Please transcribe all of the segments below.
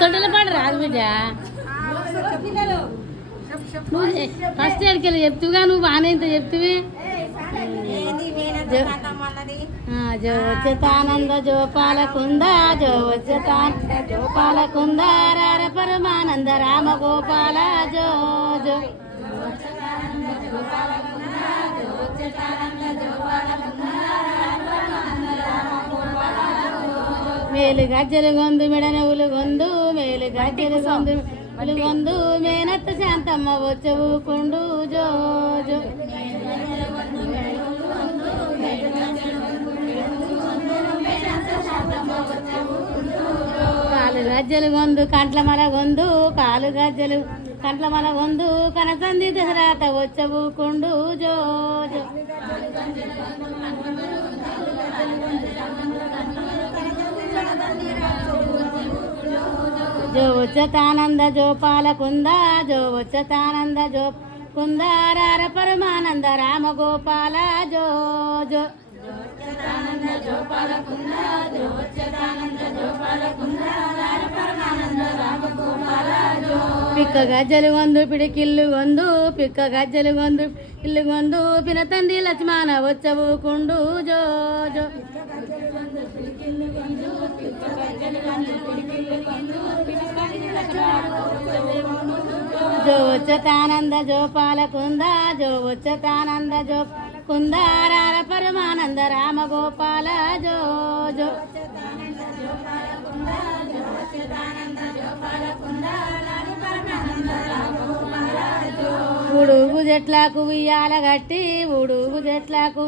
తొట్టెల పాట రాదు బిడ్డ నువ్వు ఫస్ట్ ఎడికెళ్ళి చెప్తుగా నువ్వు బాగానే ఇంత చెప్తువి జో వచ్చతానంద జోపాల కుంద జో వచ్చతానంద జోపాల కుంద రార పరమానంద రామ గోపాల జో జో మేలు గజ్జలు గొందు మెడనవులు గొందు మేలు గజ్జలు గొందు గొందు మేనత్త శాంతమ్మ వచ్చవు కుండు జో జో కాలు గజ్జలు గొందు కంట్లమల గొందు కాలు గజ్జలు కంట్లమల గొందు కనసంది దసరాత వచ్చవు కుండు జో జో జో వచ్చతానంద జోపాల కుంద జో వచ్చతానంద జో కుందారార పరమానంద రామ గోపాల జో జో పిక్క గజ్జలు గొందు పిడికిల్లు గొందు పిక్క గజ్జలు గొందు ఇల్లు గొందు పిన తండ్రి లక్ష్మణ వచ్చవు కుండు జో జో జో వచ్చతానంద జోపాల కుంద జో వచ్చతానంద జో కుందారార పరమానంద రామ గోపాల జో జో ఉడుగు చెట్లకు ఉయ్యాల గట్టి ఉడుగు చెట్లకు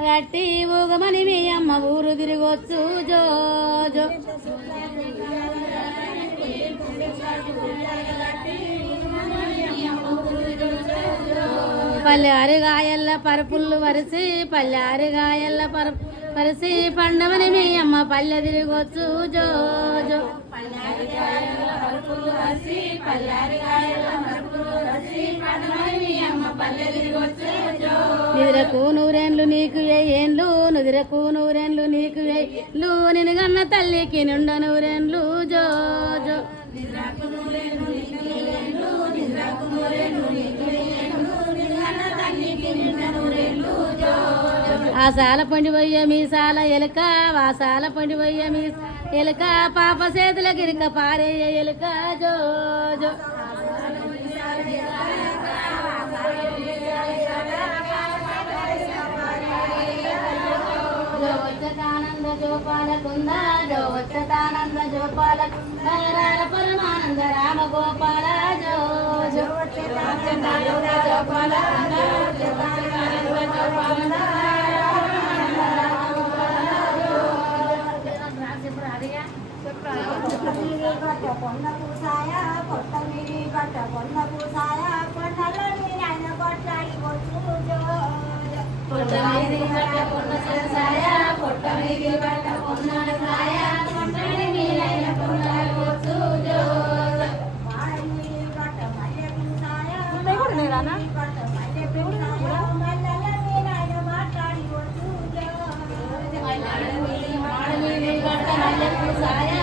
గట్టి ఊగమని మీ అమ్మ ఊరు తిరిగొచ్చు జో జో పల్లె పరుపుళ్ళు వరిసి పల్లె పరిసి పండవని మీ అమ్మ పల్లె తిరిగొచ్చు జో జో నిద్రకు నూరేండ్లు నీకు ఏండ్లు నుదిరకు నూరేండ్లు నీకు ఏళ్ళు నేను గన్న తల్లికి నిండ నూరేండ్లు జో జో ఆసాల పండి పోయ్య మీసాల ఎలుక వాసాల పండి పోయ్య మీ ఎలుక పాప చేతుల గిరిక పారేయ ఎలుక జో జో జో వచ్చతానంద జోపాల కుంద జో వచ్చతానంద జోపాల కుందారార పరమానంద రామ గోపాల జో జో జోపాల మాడమిడి పట్ట మల్లె పూసాయ